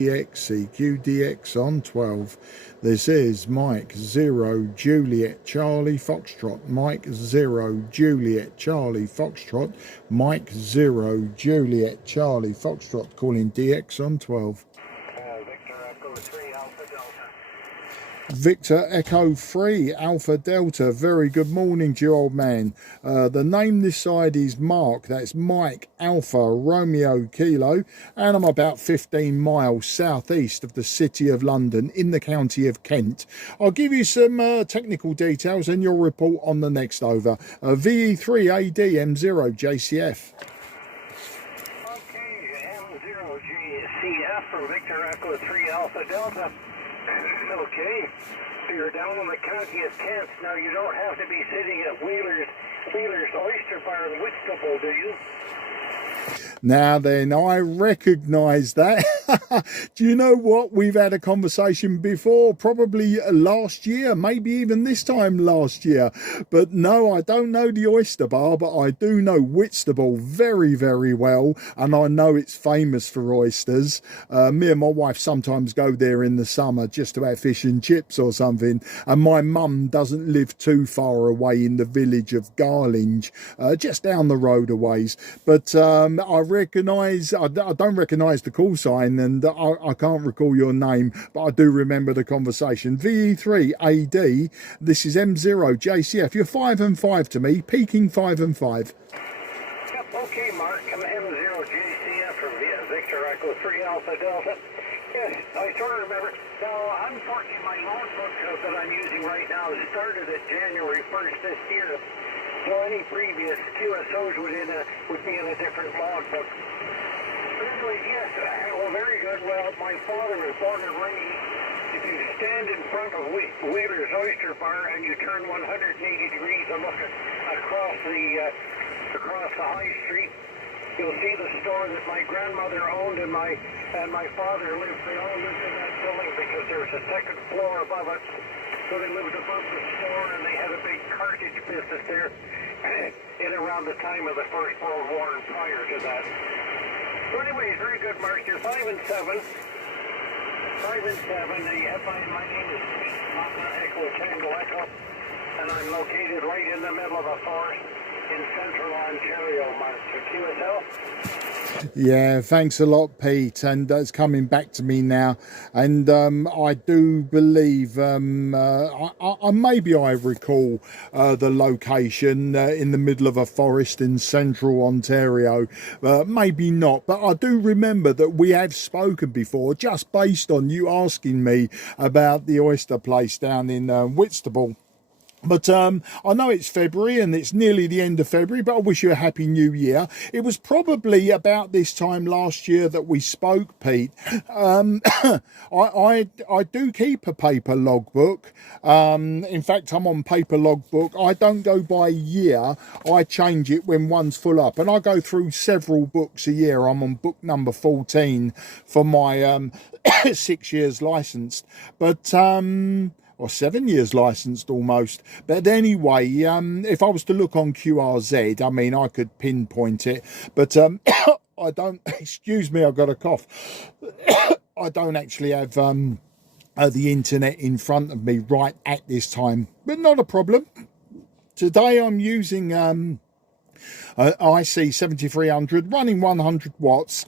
CQ on 12. This is Mike 0 Juliet Charlie Foxtrot. Mike 0 Juliet Charlie Foxtrot. Mike 0 Juliet Charlie Foxtrot calling DX on 12. Victor Echo 3 Alpha Delta. Very good morning to you, old man. The name this side is Mark. That's Mike Alpha Romeo Kilo, and I'm about 15 miles southeast of the city of London in the county of Kent. I'll give you some technical details and you'll report on the next over. VE3AD M0 JCF. Okay, M0 JCF from Victor Echo 3 Alpha Delta. Okay, so you're down in the county of Kent. Now, you don't have to be sitting at Wheeler's Oyster Bar in Whitstable, do you? Now then, I recognise that. Do you know what? We've had a conversation before, probably last year, maybe even this time last year. But no, I don't know the Oyster Bar, but I do know Whitstable very, very well. And I know it's famous for oysters. Me and my wife sometimes go there in the summer just to have fish and chips or something. And my mum doesn't live too far away in the village of Garlinge, just down the road a ways. But I don't recognise the call sign, and I can't recall your name, but I do remember the conversation. VE3AD, this is M0 JCF. You're 5 and 5 to me, peaking 5 and 5. Yep, okay, Mark, I'm M0 JCF from Victor Echo 3 Alpha Delta. Yes, I sort of remember. Now, unfortunately, my logbook that I'm using right now started at January 1st this year. So any previous QSOs would be in a different logbook. But anyway, yes, well, very good. Well, my father was born and raised. If you stand in front of Wheeler's Oyster Bar and you turn 180 degrees and look across the high street, you'll see the store that my grandmother owned and my father lived. They all lived in that building because there's a second floor above it. So they lived above the store, and they had a big cartage business there in around the time of the First World War and prior to that. So anyways, very good, Mark. You're 5 and 7. 5 and 7. My name is Papa Echo Tango Echo, and I'm located right in the middle of a forest in central Ontario, Mark. So QSL. Yeah, thanks a lot, Pete, and it's coming back to me now. And I do believe maybe I recall the location in the middle of a forest in central Ontario. Maybe not, but I do remember that we have spoken before, just based on you asking me about the oyster place down in Whitstable. But I know it's February and it's nearly the end of February, but I wish you a happy new year. It was probably about this time last year that we spoke, Pete. I do keep a paper logbook. In fact, I'm on paper logbook. I don't go by year. I change it when one's full up. And I go through several books a year. I'm on book number 14 for my 6 years licensed. But or 7 years licensed almost. But anyway, if I was to look on QRZ, I mean, I could pinpoint it, but I don't, excuse me, I've got a cough. I don't actually have the internet in front of me right at this time, but not a problem. Today I'm using IC-7300 running 100 watts.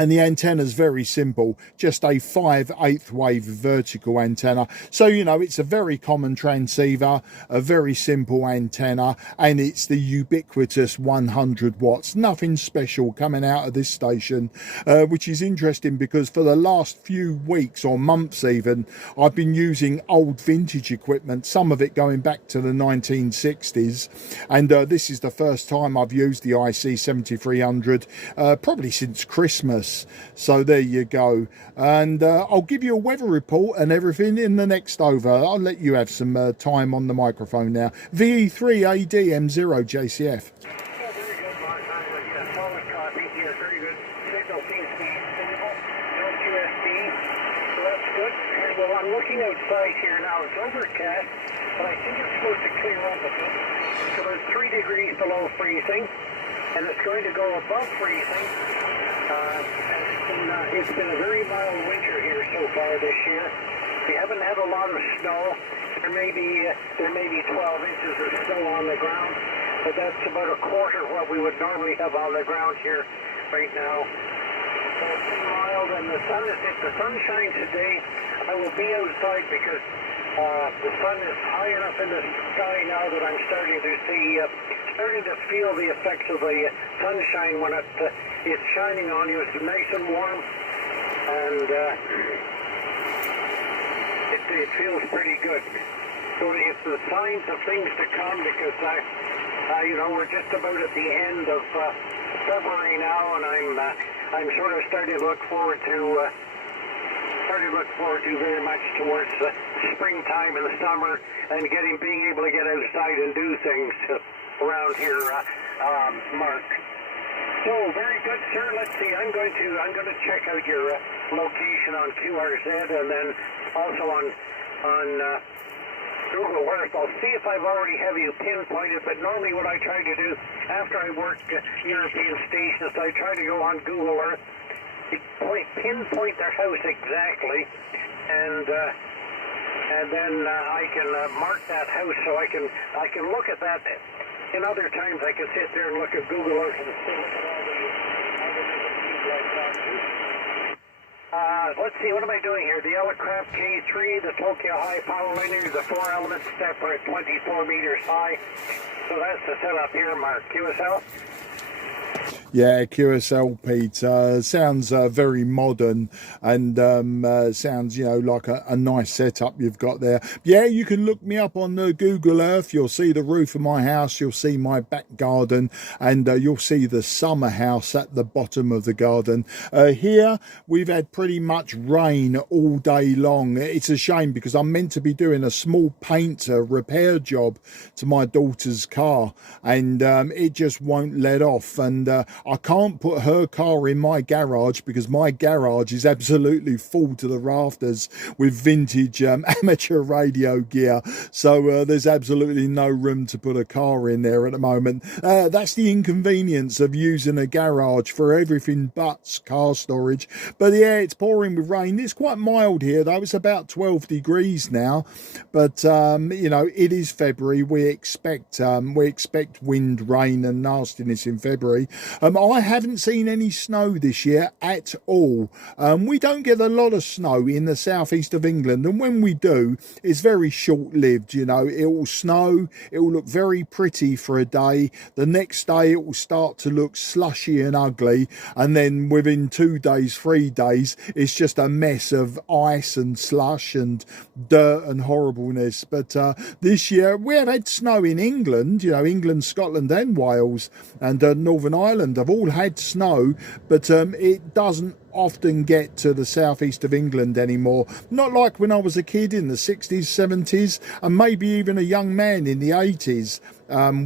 And the antenna is very simple, just a 5/8 wave vertical antenna. So, you know, it's a very common transceiver, a very simple antenna, and it's the ubiquitous 100 watts. Nothing special coming out of this station, which is interesting because for the last few weeks or months even, I've been using old vintage equipment, some of it going back to the 1960s. And this is the first time I've used the IC-7300, probably since Christmas. So there you go, and I'll give you a weather report and everything in the next over. I'll let you have some time on the microphone now. VE3AD M0 JCF. Yeah, very good, Mark. Yes, solid copy here. Very good. Signal seems to be stable. No QSB, so that's good. And well, I'm looking outside here now. It's overcast, but I think it's supposed to clear up a bit. So it's 3 degrees below freezing, and it's going to go above freezing. In it's been a very mild winter here so far this year. We haven't had a lot of snow. There may be 12 inches of snow on the ground, but that's about a quarter of what we would normally have on the ground here right now. So it's been mild, and the sun is, if the sun shines today, I will be outside because the sun is high enough in the sky now that I'm starting to see, starting to feel the effects of the sunshine when it's shining on you. It's nice and warm, and it feels pretty good. So it's the signs of things to come because we're just about at the end of February now, and I'm sort of starting to look forward to very much towards springtime and the summer and being able to get outside and do things around here, Mark. So very good, sir. Let's see. I'm going to check out your location on QRZ and then also on Google Earth. I'll see if I've already have you pinpointed, but normally what I try to do after I work European stations, I try to go on Google Earth, pinpoint their house exactly, and then I can mark that house so I can look at that. In other times I can sit there and look at Google Earth and still look at all the like that. Let's see, what am I doing here? The Elecraft K3, the Tokyo High Power Linear, the 4-element stepper at 24 meters high. So that's the setup here, Mark. QSL? Yeah, QSL, Pete. Sounds very modern and sounds, like a nice setup you've got there. Yeah, you can look me up on Google Earth. You'll see the roof of my house. You'll see my back garden, and you'll see the summer house at the bottom of the garden. Here, we've had pretty much rain all day long. It's a shame because I'm meant to be doing a small paint repair job to my daughter's car, and it just won't let off. And I can't put her car in my garage because my garage is absolutely full to the rafters with vintage amateur radio gear. So there's absolutely no room to put a car in there at the moment. That's the inconvenience of using a garage for everything but car storage. But yeah, it's pouring with rain. It's quite mild here though. It's about 12 degrees now. But, it is February. We expect wind, rain and nastiness in February. I haven't seen any snow this year at all. We don't get a lot of snow in the southeast of England, and when we do, it's very short-lived. It will snow, it will look very pretty for a day. The next day it will start to look slushy and ugly, and then within 2 days, 3 days, it's just a mess of ice and slush and dirt and horribleness. But this year we have had snow in England, England, Scotland and Wales and Northern Ireland have all had snow, but it doesn't often get to the southeast of England anymore. Not like when I was a kid in the 60s, 70s, and maybe even a young man in the 80s.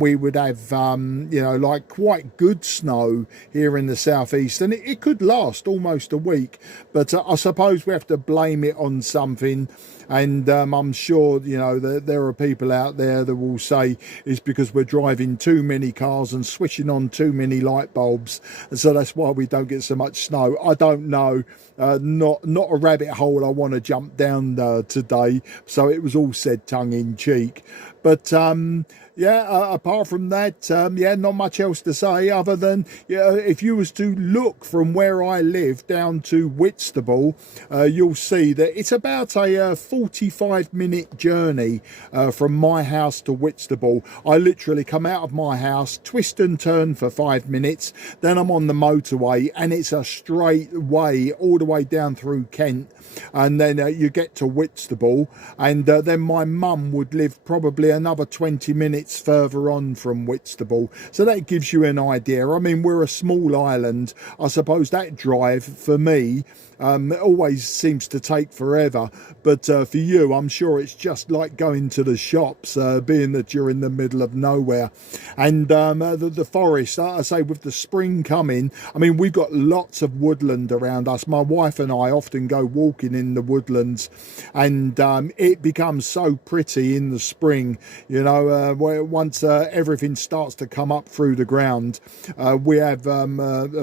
We would have, like quite good snow here in the southeast, and it could last almost a week. But I suppose we have to blame it on something. And I'm sure, that there are people out there that will say it's because we're driving too many cars and switching on too many light bulbs. And so that's why we don't get so much snow. I don't know. Not a rabbit hole I want to jump down today. So it was all said tongue in cheek. But apart from that, not much else to say other than, if you was to look from where I live down to Whitstable, you'll see that it's about a 45-minute journey from my house to Whitstable. I literally come out of my house, twist and turn for 5 minutes, then I'm on the motorway, and it's a straight way all the way down through Kent, and then you get to Whitstable, and then my mum would live probably another 20 minutes further on from Whitstable. So that gives you an idea. I mean, we're a small island. I suppose that drive for me It always seems to take forever, but for you, I'm sure it's just like going to the shops, being that you're in the middle of nowhere. And the forest, I say, with the spring coming, I mean, we've got lots of woodland around us. My wife and I often go walking in the woodlands, and it becomes so pretty in the spring, you know, where once everything starts to come up through the ground. We have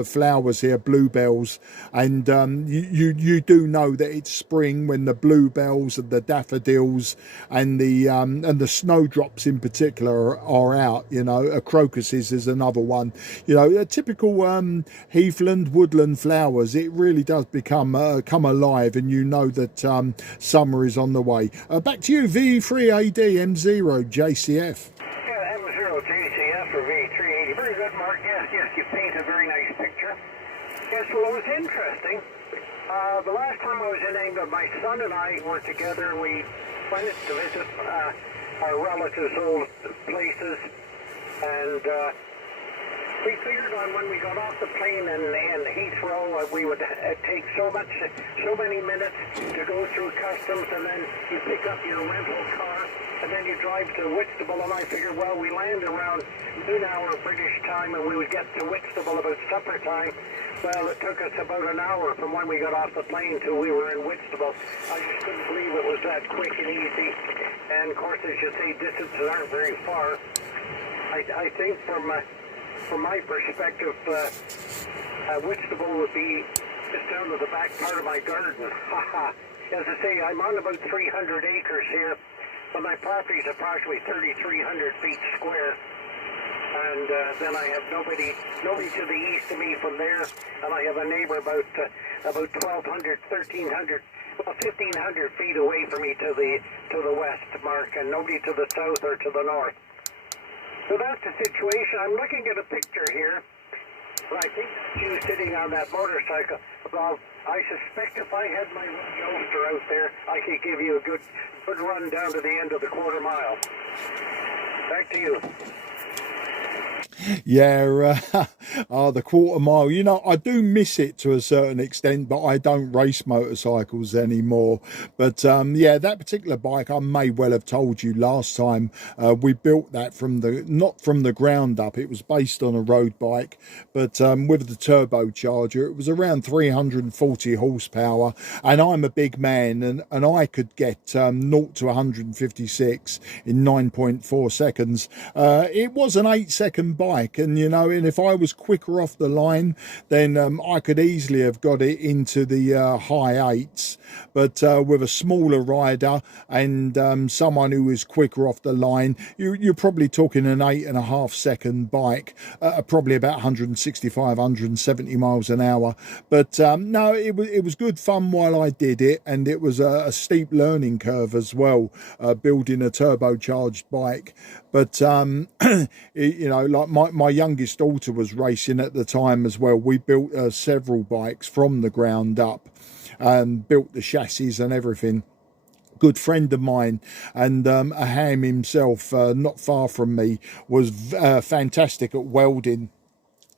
flowers here, bluebells, and you do know that it's spring when the bluebells and the daffodils and the snowdrops in particular are out. You know, crocuses is another one. You know, a typical heathland woodland flowers. It really does become come alive, and you know that summer is on the way. Back to you, V3AD M0 JCF. Yeah, M0 JCF or V380. Very good, Mark. Yes, you paint a very nice picture. Yes, well, it was interesting. The last time I was in England, my son and I were together. We went to visit our relatives' old places, and we figured on when we got off the plane in Heathrow, we would take so many minutes to go through customs, and then you pick up your rental car, and then you drive to Whitstable. And I figured, well, we land around noon hour British time, and we would get to Whitstable about supper time. Well, it took us about an hour from when we got off the plane till we were in Whitstable. I just couldn't believe it was that quick and easy. And of course, as you say, distances aren't very far. I think from my perspective, Whitstable would be just down to the back part of my garden. As I say, I'm on about 300 acres here, but my property is approximately 3,300 feet square. And then I have nobody to the east of me from there, and I have a neighbor about 1,200, 1,300, well, 1,500 feet away from me to the west, Mark, and nobody to the south or to the north. So that's the situation. I'm looking at a picture here, but I think that's you sitting on that motorcycle. Well, I suspect if I had my youngster out there, I could give you a good run down to the end of the quarter mile. Back to you. Yeah, the quarter mile, you know, I do miss it to a certain extent, but I don't race motorcycles anymore. But yeah, that particular bike, I may well have told you last time, we built that not from the ground up. It was based on a road bike, but with the turbocharger. It was around 340 horsepower, and I'm a big man, and I could get 0 to 156 in 9.4 seconds. It was an 8-second bike, and you know, and if I was quicker off the line, then I could easily have got it into the high 8s. But with a smaller rider and someone who is quicker off the line, you're probably talking an 8.5 second bike, probably about 165, 170 miles an hour. But no, it was good fun while I did it, and it was a steep learning curve as well, building a turbocharged bike. But you know, like my youngest daughter was racing at the time as well. We built several bikes from the ground up, built the chassis and everything. Good friend of mine, and a ham himself, not far from me, was fantastic at welding.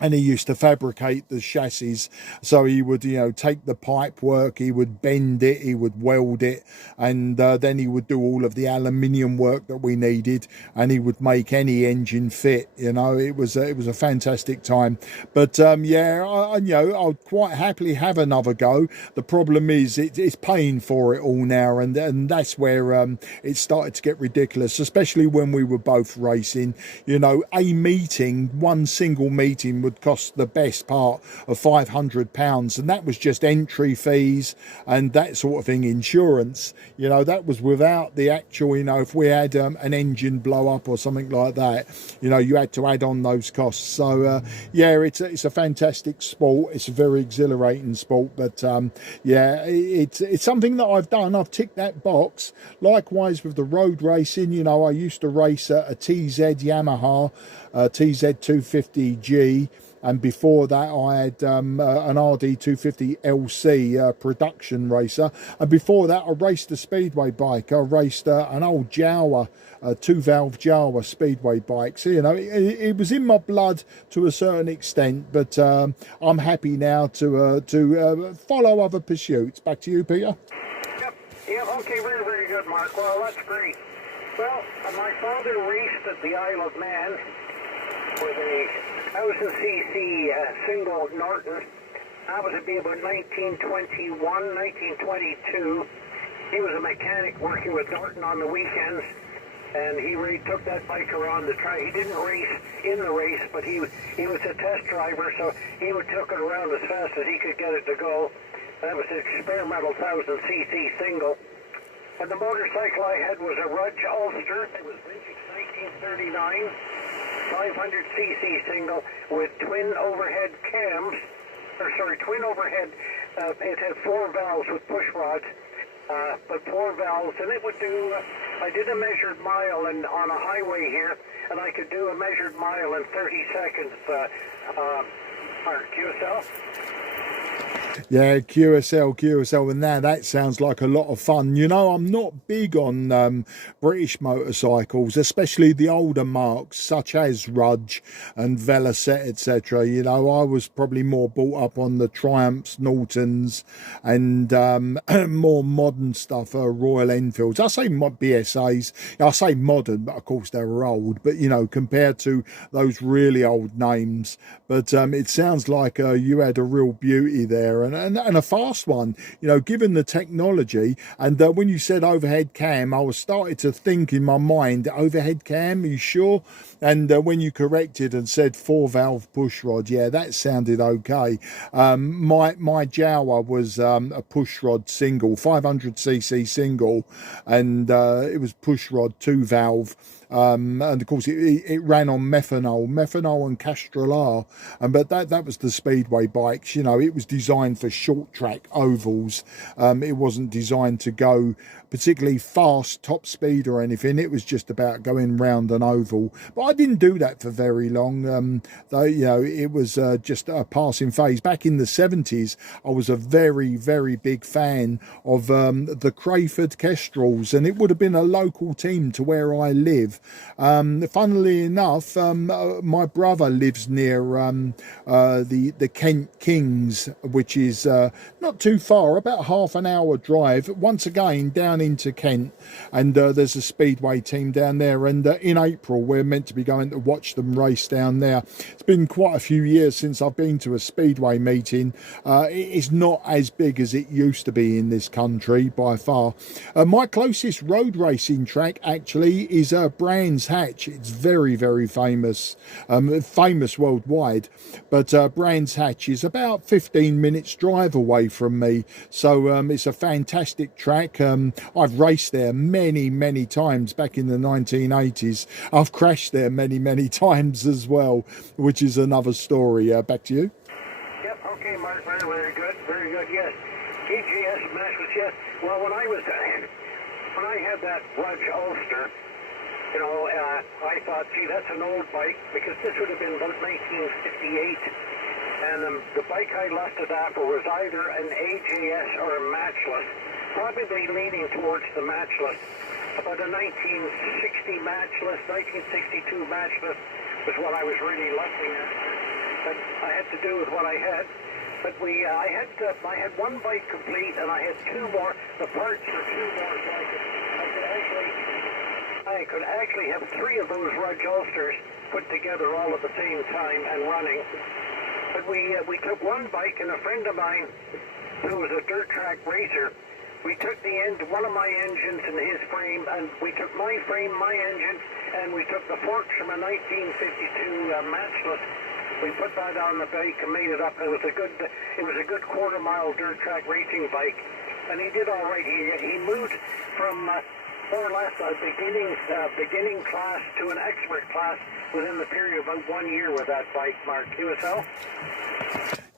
And he used to fabricate the chassis. So he would, you know, take the pipe work, he would bend it, he would weld it, and then he would do all of the aluminium work that we needed, and he would make any engine fit. You know, it was a fantastic time. But yeah, you know, I'll quite happily have another go. The problem is it's paying for it all now, and that's where it started to get ridiculous, especially when we were both racing. You know, one single meeting would cost the best part of £500, and that was just entry fees and that sort of thing, insurance. You know, that was without the actual, you know, if we had an engine blow up or something like that, you know, you had to add on those costs. So yeah, it's a fantastic sport. It's a very exhilarating sport, but yeah, it's something that I've done. I've ticked that box. Likewise with the road racing, you know, I used to race a TZ Yamaha TZ250G, and before that I had an RD250 LC production racer, and before that I raced a speedway bike. I raced an old Jawa, 2-valve Jawa speedway bike. So, you know, it was in my blood to a certain extent, but I'm happy now to follow other pursuits. Back to you, Peter. Yep, okay, very, very good, Mark. Well, that's great. Well, my father raced at the Isle of Man with a 1000cc single Norton. That was about 1921, 1922. He was a mechanic working with Norton on the weekends, and he really took that bike around the track. He didn't race in the race, but he was a test driver, so he took it around as fast as he could get it to go. That was an experimental 1000cc single. And the motorcycle I had was a Rudge Ulster. It was vintage 1939, 500cc single with twin overhead cams. Twin overhead. It had 4 valves with push rods, but 4 valves, and it would do. I did a measured mile on a highway here, and I could do a measured mile in 30 seconds. QSL. Yeah, QSL, and now that sounds like a lot of fun. You know, I'm not big on British motorcycles, especially the older marques such as Rudge and Velocette, etc. You know, I was probably more brought up on the Triumphs, Nortons, and more modern stuff, Royal Enfields. I say BSAs, I say modern, but of course they were old, but you know, compared to those really old names. But it sounds like you had a real beauty there, and a fast one, you know, given the technology. And when you said overhead cam, I was started to think in my mind, overhead cam, are you sure? And when you corrected and said 4-valve push rod, yeah, that sounded okay. My Jawa was a push rod single, 500cc single, and it was push rod 2-valve. And of course it ran on methanol and Castrol R, but that was the speedway bikes. You know, it was designed for short track ovals. It wasn't designed to go particularly fast top speed or anything. It was just about going round an oval, but I didn't do that for very long. Though, you know, it was just a passing phase. Back in the 70s I was a very, very big fan of the Crayford Kestrels, and it would have been a local team to where I live. Funnily enough, my brother lives near the Kent Kings, which is not too far, about half an hour drive, once again down into Kent, and there's a speedway team down there, and in April we're meant to be going to watch them race down there. It's been quite a few years since I've been to a speedway meeting. It's not as big as it used to be in this country by far. My closest road racing track actually is Brands Hatch. It's very, very famous, famous worldwide, but Brands Hatch is about 15 minutes drive away from me, so it's a fantastic track. I've raced there many, many times back in the 1980s. I've crashed there many, many times as well, which is another story. Back to you. Yep, okay, Mark, very, very good, yes. EGS matches, yes. Well, when I had that Rudge Ulster, you know, I thought, gee, that's an old bike, because this would have been about 1958, and the bike I left it after was either an AJS or a matchless, probably leaning towards the matchless. About a 1960 matchless, 1962 matchless was what I was really looking at, but I had to do with what I had. But I had one bike complete, and I had 2 more. The parts for 2 more, so I could actually have 3 of those Rudge Ulsters put together all at the same time and running. But we took one bike, and a friend of mine who was a dirt track racer, we took one of my engines and his frame, and we took my frame, my engine, and we took the forks from a 1952 matchless. We put that on the bike and made it up. It was a good quarter-mile dirt track racing bike, and he did all right. He moved from more or less a beginning class to an expert class within the period of about 1 year with that bike, Mark. QSL?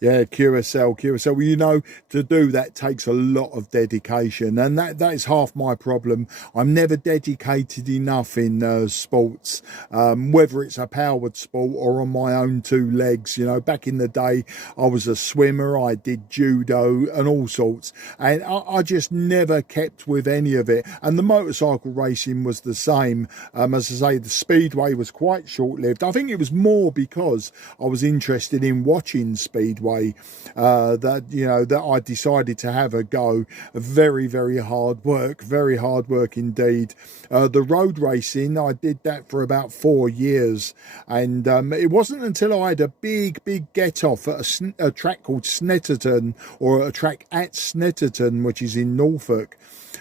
Yeah, QSL. Well, you know, to do that takes a lot of dedication, and that is half my problem. I'm never dedicated enough in sports, whether it's a powered sport or on my own two legs. You know, back in the day, I was a swimmer, I did judo and all sorts, and I just never kept with any of it. And the motorcycle racing was the same. As I say, the speedway was quite short-lived. I think it was more because I was interested in watching speedway that I decided to have a go. Very, very hard work indeed. The road racing, I did that for about 4 years, and it wasn't until I had a big get off at a track called Snetterton, or a track at Snetterton, which is in Norfolk.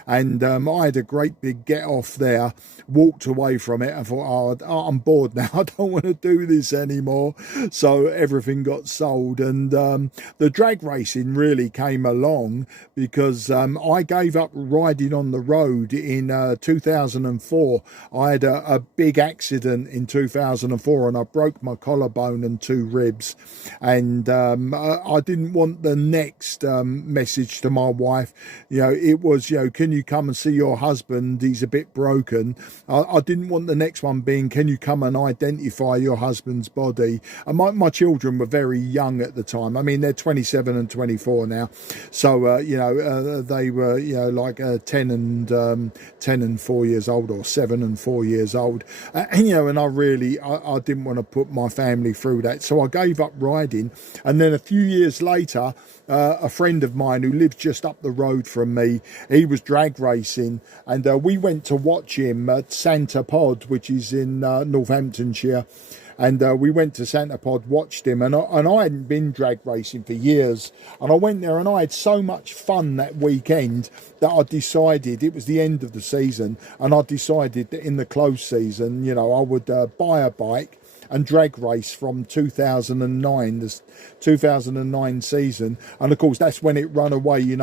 And I had a great big get off there, walked away from it and thought, oh, I'm bored now, I don't want to do this anymore. So everything got sold, and the drag racing really came along because I gave up riding on the road in 2004. I had a big accident in 2004 and I broke my collarbone and 2 ribs, and I didn't want the next message to my wife, it was, can you come and see your husband, he's a bit broken. I didn't want the next one being, can you come and identify your husband's body. And my children were very young at the time. I mean, they're 27 and 24 now, so they were like 10 and 4 years old, or 7 and 4 years old, and I didn't want to put my family through that, so I gave up riding. And then a few years later, a friend of mine who lived just up the road from me, he was drag racing, and we went to watch him at Santa Pod, which is in Northamptonshire. And we went to Santa Pod, watched him, and I hadn't been drag racing for years. And I went there and I had so much fun that weekend that I decided, it was the end of the season, and I decided that in the close season, I would buy a bike and drag race from 2009, this 2009 season. And of course, that's when it run away. You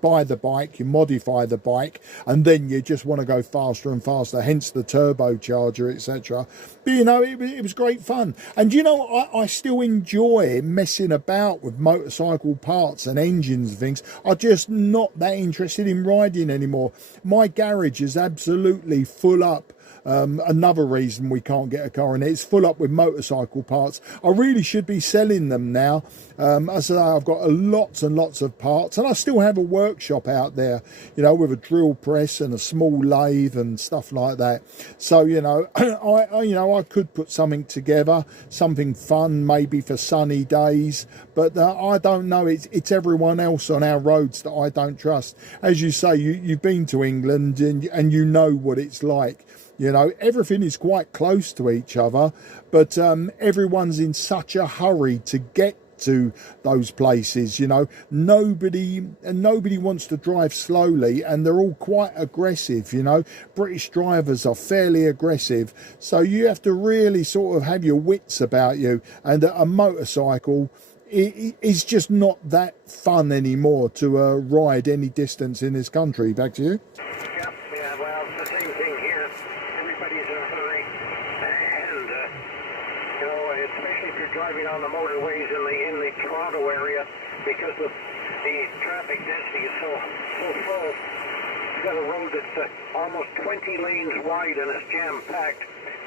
buy the bike, you modify the bike, and then you just want to go faster and faster, hence the turbocharger, etc. But it was great fun. And I still enjoy messing about with motorcycle parts and engines and things. I'm just not that interested in riding anymore. My garage is absolutely full up. Another reason we can't get a car in it, it's full up with motorcycle parts. I really should be selling them now. As I say, I've got lots and lots of parts, and I still have a workshop out there, with a drill press and a small lathe and stuff like that. So I could put something together, something fun, maybe for sunny days, but I don't know. It's everyone else on our roads that I don't trust. As you say, you've been to England and you know what it's like. Everything is quite close to each other, but everyone's in such a hurry to get to those places. Nobody wants to drive slowly, and they're all quite aggressive. British drivers are fairly aggressive, so you have to really sort of have your wits about you. And a motorcycle is just not that fun anymore to ride any distance in this country. Back to you. Yeah, well, it's the same thing here. Everybody's in a hurry, and especially if you're driving on the motorways in the Toronto area, because the traffic density is so full. You've got a road that's almost 20 lanes wide and it's jam packed,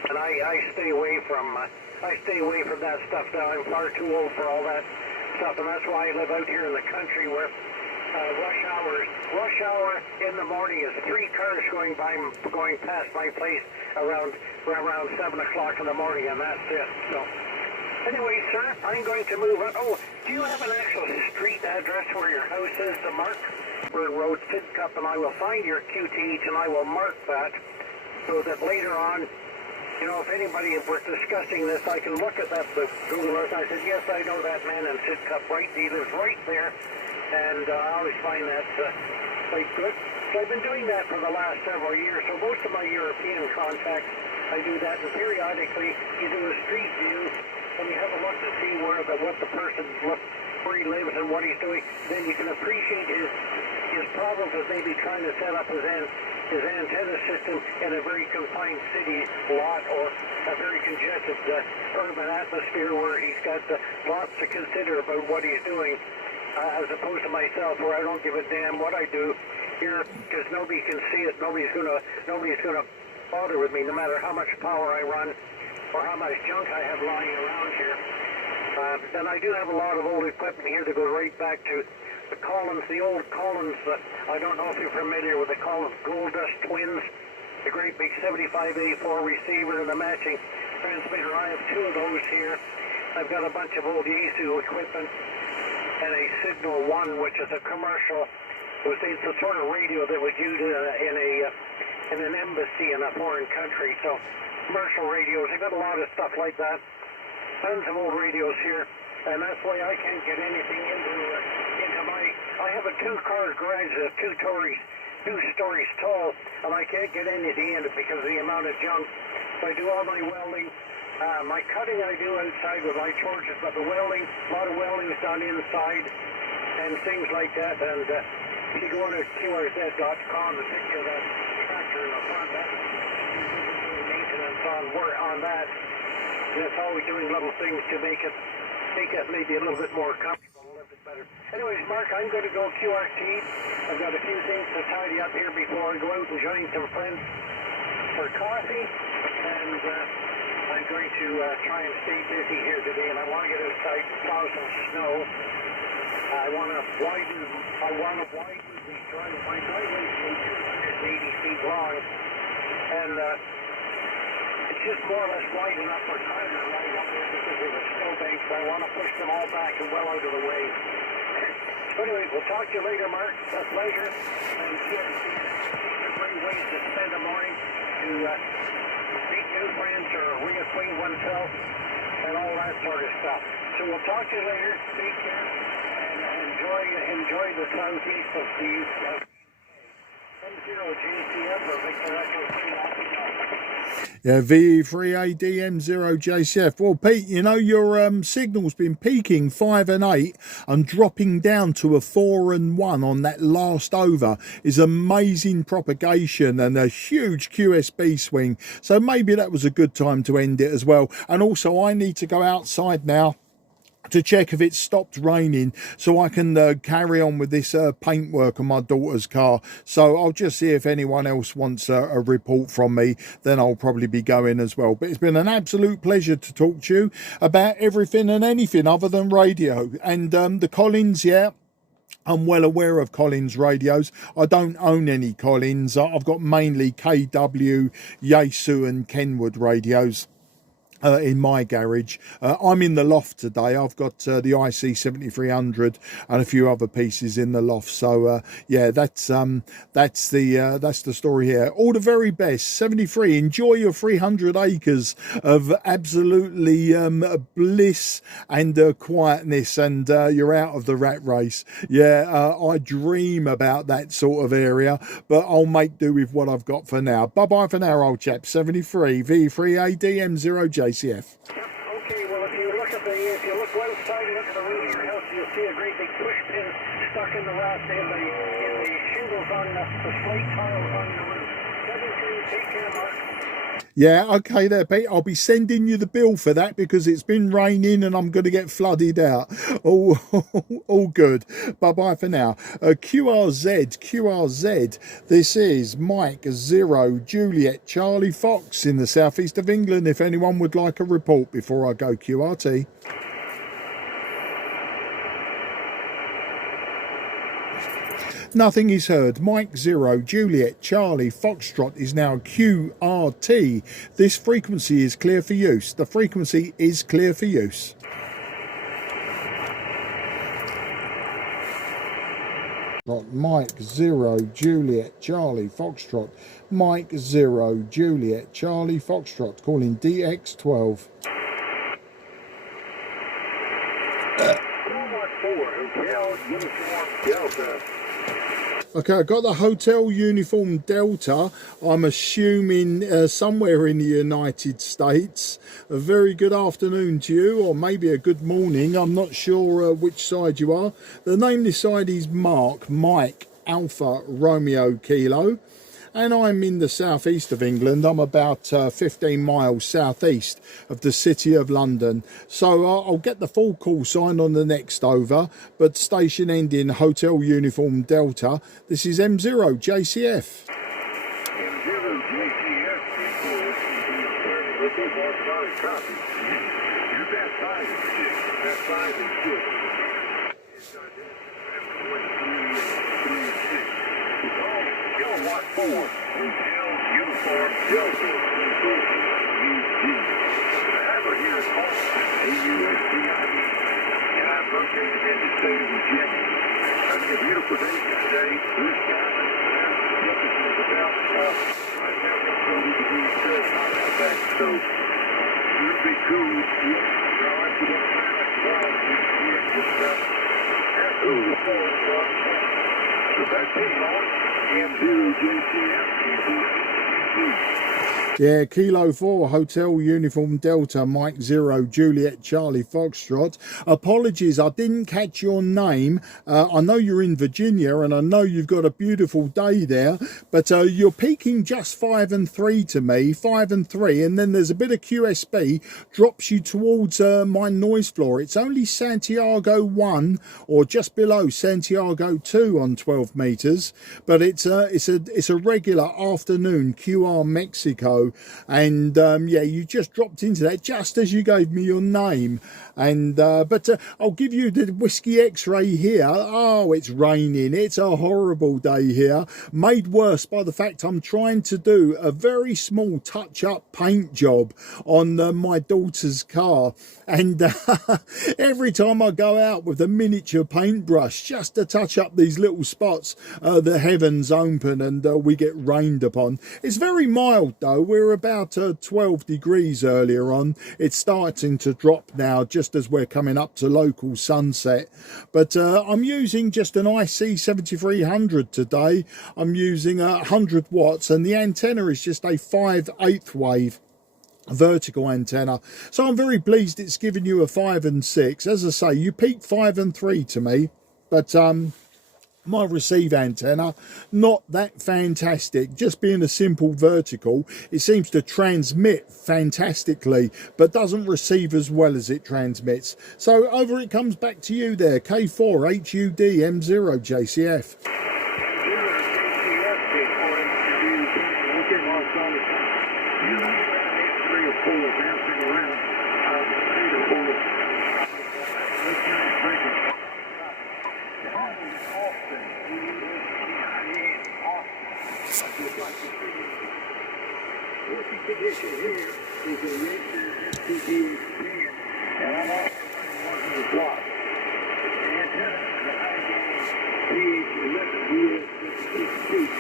and I stay away from that stuff now. I'm far too old for all that stuff, and that's why I live out here in the country where rush hour in the morning is 3 cars going past my place around 7 o'clock in the morning, and that's it. So anyway, sir, I'm going to move on. Oh, do you have an actual street address where your house is to mark? Road, Sidcup, and I will find your QTH and I will mark that so that later on, if anybody were discussing this, I can look at that Google Earth. I said, yes, I know that man in Sidcup, right? He lives right there. And I always find that quite good. So I've been doing that for the last several years. So most of my European contacts, I do that. And periodically, you do a street view, and you have a look to see where he lives and what he's doing. Then you can appreciate his his problems with maybe trying to set up his antenna system in a very confined city lot or a very congested urban atmosphere where he's got lots to consider about what he's doing, as opposed to myself, where I don't give a damn what I do here because nobody can see it. Nobody's gonna bother with me, no matter how much power I run or how much junk I have lying around here. And I do have a lot of old equipment here that goes right back to the Collins, the old Collins. I don't know if you're familiar with the Collins Gold Dust Twins, the great big 75A4 receiver and the matching transmitter. I have two of those here. I've got a bunch of old Yaesu equipment and a Signal 1, which is a commercial. It's the sort of radio that was used in an embassy in a foreign country. So commercial radios, I've got a lot of stuff like that. Tons of old radios here, and that's why I can't get anything into my. I have a two-car garage, two stories tall, and I can't get anything in it because of the amount of junk. So I do all my welding, my cutting I do outside with my torches, but the welding, a lot of welding is done inside, and things like that. And if you go on to QRZ.com, the picture of that tractor in the front, that's maintenance on that. And it's always doing little things to make it maybe a little bit more comfortable, a little bit better. Anyways, Mark, I'm going to go QRT. I've got a few things to tidy up here before I go out and join some friends for coffee. And I'm going to try and stay busy here today. And I want to get outside and plow some snow. I want to widen the drive. My driveway is 280 feet long. And it's just more or less wide enough for tires to ride up there because of the snowbanks, so I want to push them all back and well out of the way. So anyway, we'll talk to you later, Mark. It's a pleasure. And great ways to spend the morning to meet new friends or reacquaint oneself and all that sort of stuff. So we'll talk to you later. Take care and enjoy the southeast of the M0JCF or Victor Echo 3 Yeah, VE3ADM0JCF. Well, Pete, you know, your signal's been peaking 5 and 8 and dropping down to a 4 and 1 on that last over is amazing propagation and a huge QSB swing. So maybe that was a good time to end it as well. And also, I need to go outside now to check if it's stopped raining so I can carry on with this paintwork on my daughter's car. So I'll just see if anyone else wants a report from me, then I'll probably be going as well. But it's been an absolute pleasure to talk to you about everything and anything other than radio. And the Collins, yeah, I'm well aware of Collins radios. I don't own any Collins. I've got mainly KW, Yaesu and Kenwood radios in my garage. I'm in the loft today. I've got the IC-7300 and a few other pieces in the loft. So yeah, that's the story here. All the very best. 73. Enjoy your 300 acres of absolutely bliss and quietness, and you're out of the rat race. Yeah, I dream about that sort of area, but I'll make do with what I've got for now. Bye bye for now, old chap. 73 V3ADM0JCF. Okay, well, if you look outside and look at the roof of your house, you'll see a great big push pin stuck in the roof, in the shingles on the slate tiles on the roof. Take care, Mark. Yeah, okay there, Pete. I'll be sending you the bill for that because it's been raining and I'm going to get flooded out. All good. Bye-bye for now. QRZ. This is Mike 0 Juliet Charlie Fox in the southeast of England. If anyone would like a report before I go QRT. Nothing is heard. Mike 0 Juliet Charlie Foxtrot is now QRT. This frequency is clear for use. The frequency is clear for use. Mike 0 Juliet Charlie Foxtrot. Mike 0 Juliet Charlie Foxtrot calling DX12. Okay, I got the Hotel Uniform Delta. I'm assuming somewhere in the United States. A very good afternoon to you, or maybe a good morning. I'm not sure which side you are. The name this side is Mike Alpha Romeo Kilo, and I'm in the southeast of England. I'm about 15 miles southeast of the city of London. So I'll get the full call sign on the next over, but station ending Hotel Uniform Delta. This is M0 JCF. Kilowatt 4, Hotel Uniform Delta. The harbor here is called AUSTID, and I'm located in the state of Virginia. It's a beautiful day today. Blue sky, temperatures about right now 30 degrees Fahrenheit. So it'll be cool. After that time, it's just after the 4 o'clock. So that's it, Lord. M0 JCF. Yeah, Kilo 4, Hotel Uniform Delta, Mike 0, Juliet Charlie Foxtrot. Apologies, I didn't catch your name. I know you're in Virginia and I know you've got a beautiful day there, but you're peaking just 5 and 3 to me, 5 and 3, and then there's a bit of QSB, drops you towards my noise floor. It's only Santiago 1 or just below Santiago 2 on 12 meters, but it's a regular afternoon QR Mexico. And yeah, you just dropped into that just as you gave me your name. And but I'll give you the whiskey X-ray here. Oh, it's raining. It's a horrible day here, made worse by the fact I'm trying to do a very small touch-up paint job on my daughter's car, and every time I go out with a miniature paintbrush just to touch up these little spots, the heavens open and we get rained upon. It's very mild though. We're about 12 degrees earlier on. It's starting to drop now just as we're coming up to local sunset. But I'm using just an IC-7300 today. I'm using 100 watts and the antenna is just a 5/8 wave vertical antenna. So I'm very pleased it's given you a 5 and 6. As I say, you peaked 5 and 3 to me, but my receive antenna, not that fantastic. Just being a simple vertical, it seems to transmit fantastically, but doesn't receive as well as it transmits. So over it comes back to you there, K4 HUD M0 JCF. Condition here is a Racer FPG-10, and I'm also running 100 watts. The antenna is a high-gain PH11 US56,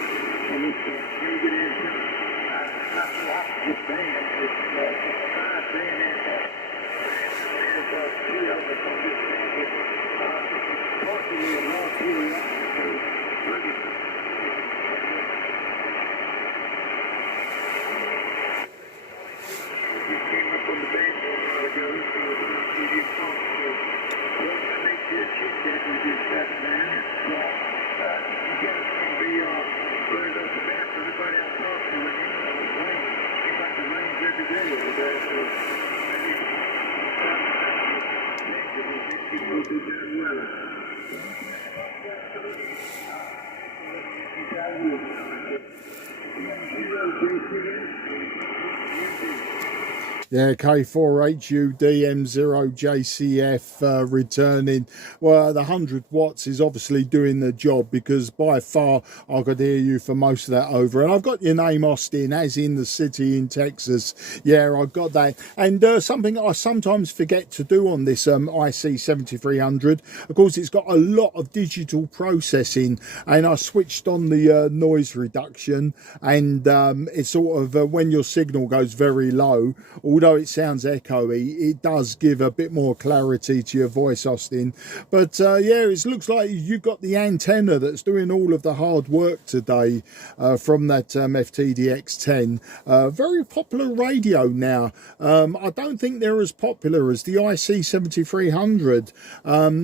and it's a very good antenna. Not so hot to this band. It's a 5-band antenna. There's 3 of us on this band. It's partially a long period, so really Yeah, K4HUD M0 JCF returning. Well, the 100 watts is obviously doing the job because by far I could hear you for most of that over. And I've got your name, Austin, as in the city in Texas. Yeah, I've got that. And something I sometimes forget to do on this IC-7300, of course, it's got a lot of digital processing, and I switched on the noise reduction, and it's sort of when your signal goes very low, all although it sounds echoey, it does give a bit more clarity to your voice, Austin. But yeah, it looks like you've got the antenna that's doing all of the hard work today from that FTDX10. Very popular radio now. I don't think they're as popular as the IC-7300.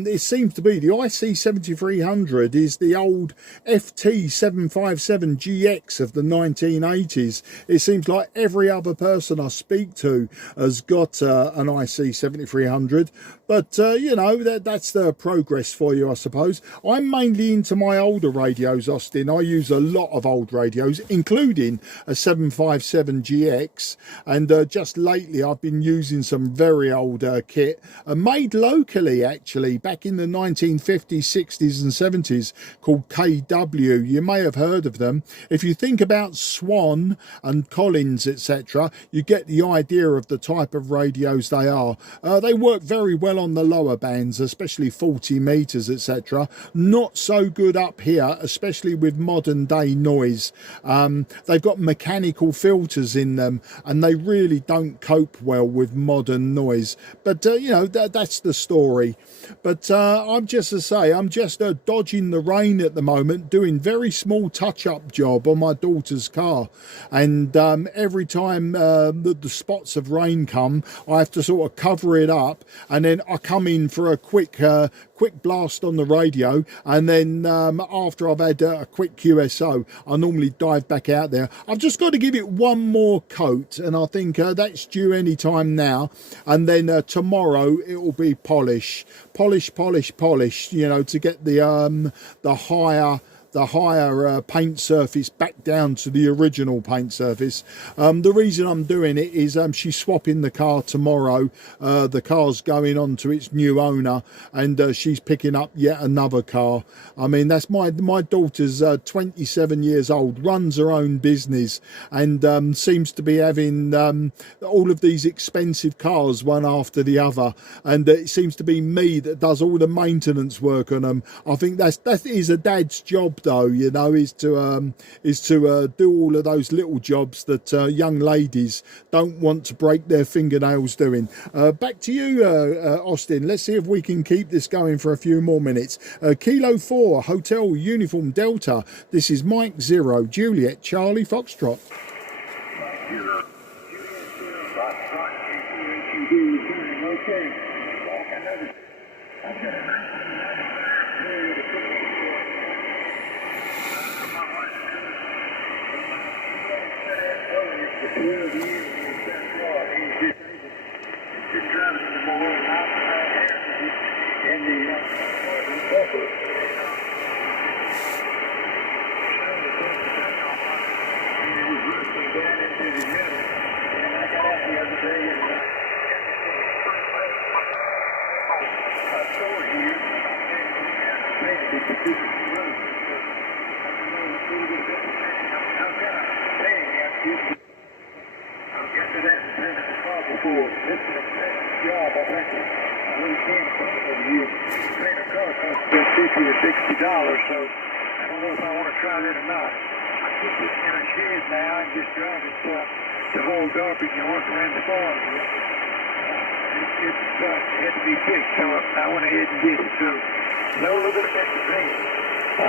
It seems to be the IC-7300 is the old FT757GX of the 1980s. It seems like every other person I speak to has got an IC-7300, but you know, that's the progress for you, I suppose. I'm mainly into my older radios, Austin. I use a lot of old radios, including a 757GX, and just lately I've been using some very old kit, made locally actually, back in the 1950s, 60s and 70s, called KW. You may have heard of them. If you think about Swan and Collins, etc., you get the idea of the type of radios they are. They work very well on the lower bands, especially 40 meters, etc. Not so good up here, especially with modern day noise. They've got mechanical filters in them, and they really don't cope well with modern noise. But you know, that's the story. But I'm just to say, I'm just dodging the rain at the moment, doing very small touch-up job on my daughter's car, and every time the spots of rain come, I have to sort of cover it up, and then I come in for a quick blast on the radio, and then after I've had a quick QSO, I normally dive back out there. I've just got to give it one more coat, and I think that's due any time now, and then tomorrow it will be polish, you know, to get the higher paint surface back down to the original paint surface. The reason I'm doing it is she's swapping the car tomorrow. The car's going on to its new owner, and she's picking up yet another car. I mean, that's my daughter's 27 years old, runs her own business, and seems to be having all of these expensive cars one after the other, and it seems to be me that does all the maintenance work on them. I think that is a dad's job, though, you know, is to do all of those little jobs that young ladies don't want to break their fingernails doing. Back to you, Austin. Let's see if we can keep this going for a few more minutes. Kilo 4 Hotel Uniform Delta. This is Mike 0 Juliet Charlie Foxtrot.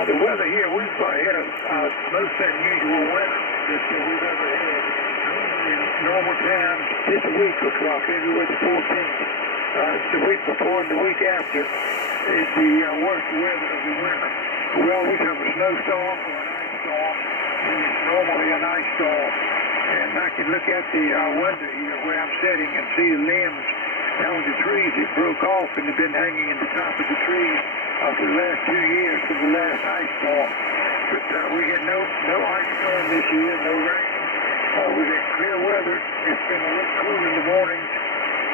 The weather here, we've had a most unusual winter that we've ever had. In normal times, this week looks like February the 14th. The week before and the week after is the worst weather of the winter. We always have a snowstorm or an ice storm, and it's normally an ice storm. And I can look at the window here where I'm sitting and see the limbs on the trees that broke off and have been hanging in the top of the trees for the last 2 years from the last ice storm. But we had no ice storm this year, no rain. We had clear weather. It's been a little cool in the mornings,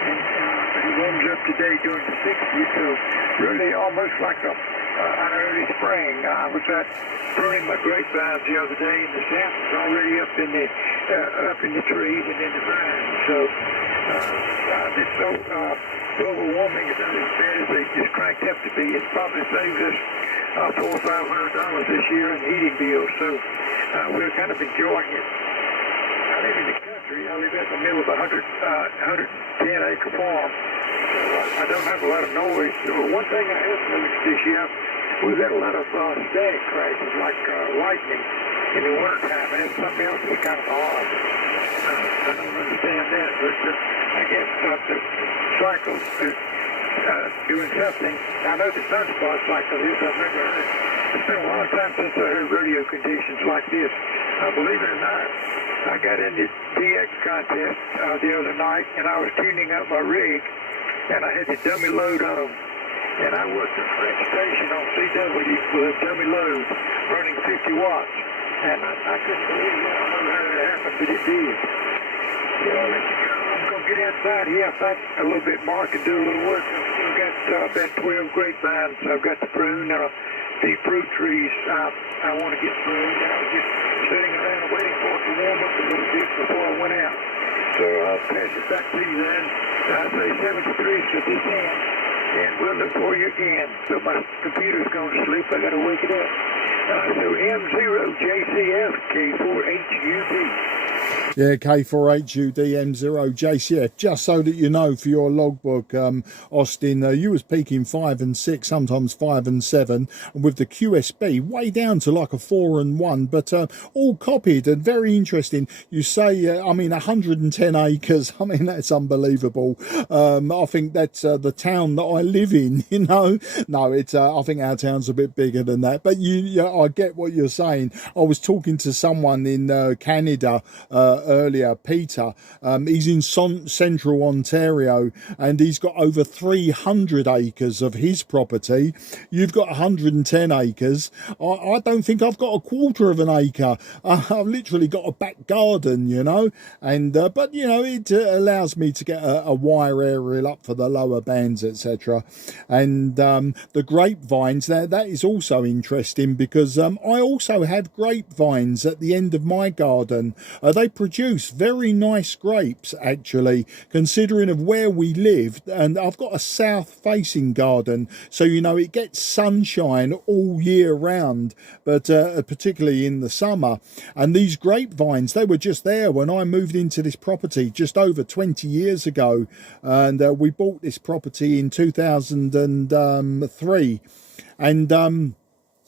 and it warms up today during the 60s, so really almost like an early spring. I was out pruning my grapevines the other day, and the sap was already up in the trees and in the vines. So global warming is not as bad as they just cranked up to be. It probably saves us $400 or $500 this year in heating bills. So we're kind of enjoying it. live in the country. I live in the middle of a 110-acre farm. I don't have a lot of noise. So one thing I have noticed this year, we've had a lot of static crashes, like lightning in the wintertime, and it's something else that's kind of odd. I don't understand that, but I guess the cycle is doing something. I know the sunspot cycle is. I remember it's been a long time since I heard radio conditions like this. Believe it or not, I got in the DX contest the other night, and I was tuning up my rig, and I had the dummy load on, and I worked a French station on CW with a dummy load running 50 watts, and I couldn't believe it. I don't know how that happened, but it did. So I'll let you go. I'm going to get outside here. I think a little bit more. I can do a little work. I've still got about 12 grapevines. I've got the prune. The fruit trees I want to get pruned. I was just sitting around waiting for it to warm up a little bit before I went out. So I'll pass it back to you then. I say 73 to this end, and we'll look for you again. So my computer's going to sleep. I got to wake it up. So M0JCF K4HUD. Yeah, K4HUD M0JCF. Just so that you know, for your logbook, Austin, you was peaking 5 and 6, sometimes 5 and 7, and with the QSB way down to like a 4 and 1, but all copied and very interesting. You say, I mean, 110 acres. I mean, that's unbelievable. I think that's the town that I live in. You know, no, it's. I think our town's a bit bigger than that. But I get what you're saying. I was talking to someone in Canada earlier, Peter. He's in central Ontario, and he's got over 300 acres of his property. You've got 110 acres. I don't think I've got a quarter of an acre. I've literally got a back garden, you know, and but you know, it allows me to get a wire aerial up for the lower bands, etc. And the grapevines, that is also interesting, because I also have grapevines at the end of my garden. They produce very nice grapes, actually, considering of where we live. And I've got a south facing garden, so you know, it gets sunshine all year round, but particularly in the summer. And these grapevines, they were just there when I moved into this property just over 20 years ago, and we bought this property in 2003, and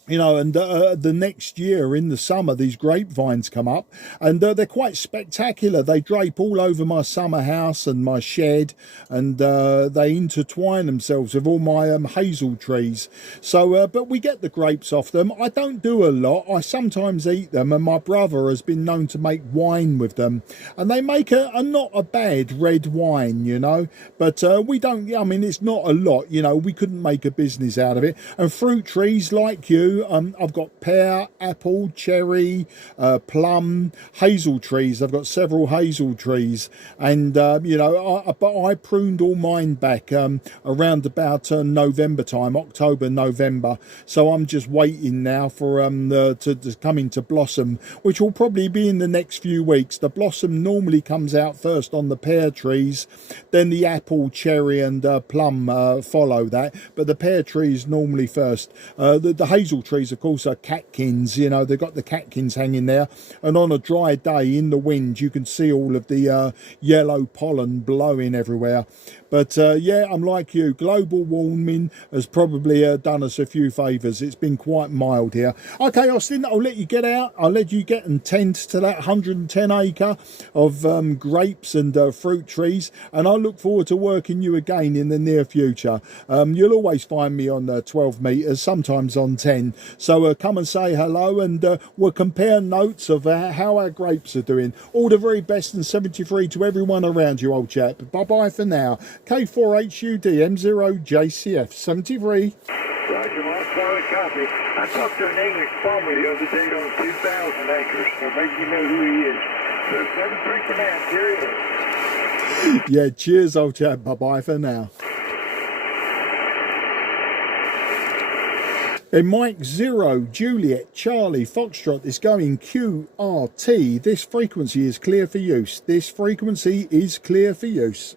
you know, and the next year in the summer, these grapevines come up, and they're quite spectacular. They drape all over my summer house and my shed, and they intertwine themselves with all my hazel trees. So, but we get the grapes off them. I don't do a lot. I sometimes eat them, and my brother has been known to make wine with them, and they make a not a bad red wine, you know. But we don't. I mean, it's not a lot, you know. We couldn't make a business out of it. And fruit trees like you. I've got pear, apple, cherry, plum, hazel trees. I've got several hazel trees, and you know, but I pruned all mine back around about November time, October, November. So I'm just waiting now for to come into blossom, which will probably be in the next few weeks. The blossom normally comes out first on the pear trees, then the apple, cherry, and plum follow that. But the pear trees normally first. The hazel trees, of course, are catkins. You know, they've got the catkins hanging there, and on a dry day in the wind, you can see all of the yellow pollen blowing everywhere. But yeah, I'm like you. Global warming has probably done us a few favours. It's been quite mild here. Okay, Austin, I'll let you get out. I'll let you get and tend to that 110 acre of grapes and fruit trees, and I look forward to working you again in the near future. You'll always find me on 12 metres, sometimes on 10. So come and say hello, and we'll compare notes of how our grapes are doing. All the very best and 73 to everyone around you, old chap. Bye-bye for now. K4HUD M0JCF 73. Roger, well, solid copy. I talked to an English farmer the other day on 2,000 acres, so maybe you know who he is. So 73 for now. Cheerio. Yeah, cheers, old chap. Bye-bye for now. In Mike 0, Juliet, Charlie, Foxtrot is going QRT. This frequency is clear for use. This frequency is clear for use.